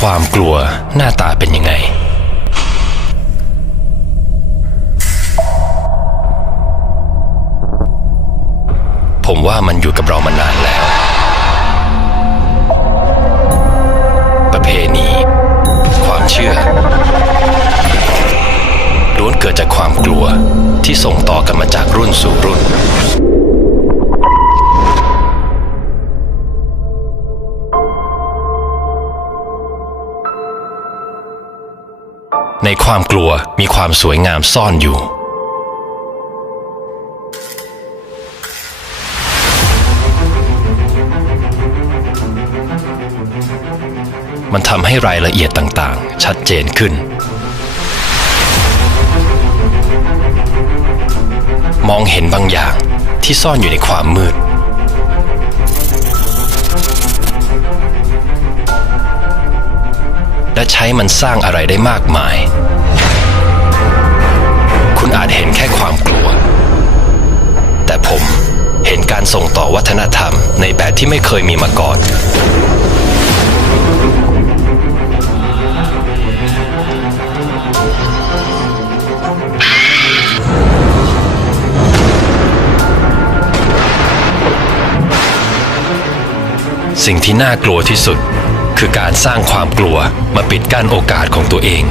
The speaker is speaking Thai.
ความกลัวหน้าตาเป็นยังไง ผมว่ามันอยู่กับเรามานานแล้ว ประเพณี ความเชื่อล้วนเกิดจากความกลัวที่ส่งต่อกันมาจากรุ่นสู่รุ่น ในความกลัวมีความสวยงามซ่อนอยู่ มันทำให้รายละเอียดต่างๆ ชัดเจนขึ้น มองเห็นบางอย่างที่ซ่อนอยู่ในความมืด และใช้มันสร้างอะไรได้มากมาย คุณอาจเห็นแค่ความกลัว แต่ผมเห็นการส่งต่อวัฒนธรรมในแบบที่ไม่เคยมีมาก่อน สิ่งที่น่ากลัวที่สุด คือการสร้างความกลัวมาปิดกั้นโอกาสของตัวเอง